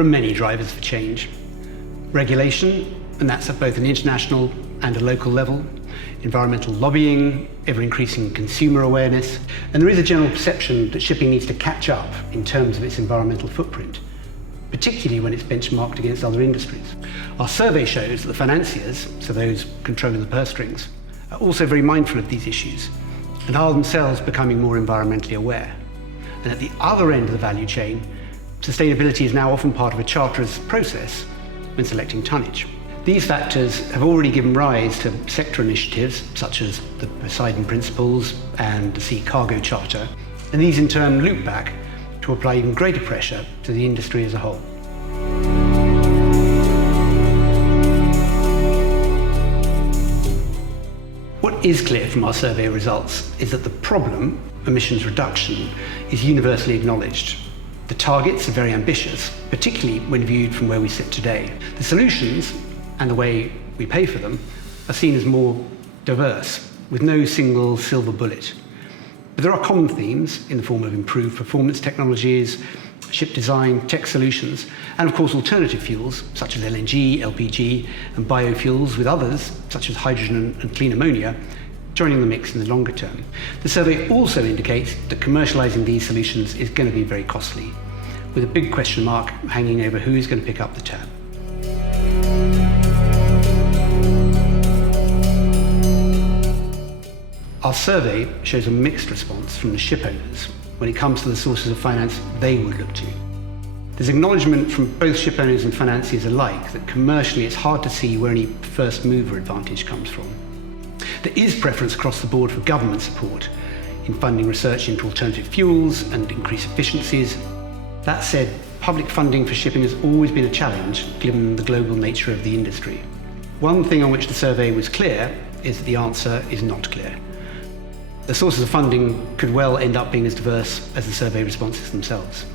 There are many drivers for change. Regulation, and that's at both an international and a local level, environmental lobbying, ever-increasing consumer awareness, and there is a general perception that shipping needs to catch up in terms of its environmental footprint, particularly when it's benchmarked against other industries. Our survey shows that the financiers, so those controlling the purse strings, are also very mindful of these issues and are themselves becoming more environmentally aware. And at the other end of the value chain, sustainability is now often part of a charterer's process when selecting tonnage. These factors have already given rise to sector initiatives such as the Poseidon Principles and the Sea Cargo Charter, and these in turn loop back to apply even greater pressure to the industry as a whole. What is clear from our survey results is that the problem, emissions reduction, is universally acknowledged. The targets are very ambitious, particularly when viewed from where we sit today. The solutions, and the way we pay for them, are seen as more diverse, with no single silver bullet. But there are common themes in the form of improved performance technologies, ship design, tech solutions, and of course alternative fuels such as LNG, LPG, and biofuels, with others such as hydrogen and clean ammonia joining the mix in the longer term. The survey also indicates that commercialising these solutions is going to be very costly, with a big question mark hanging over who is going to pick up the tab. Our survey shows a mixed response from the ship owners when it comes to the sources of finance they would look to. There's acknowledgement from both ship owners and financiers alike that commercially it's hard to see where any first mover advantage comes from. There is preference across the board for government support in funding research into alternative fuels and increased efficiencies. That said, public funding for shipping has always been a challenge given the global nature of the industry. One thing on which the survey was clear is that the answer is not clear. The sources of funding could well end up being as diverse as the survey responses themselves.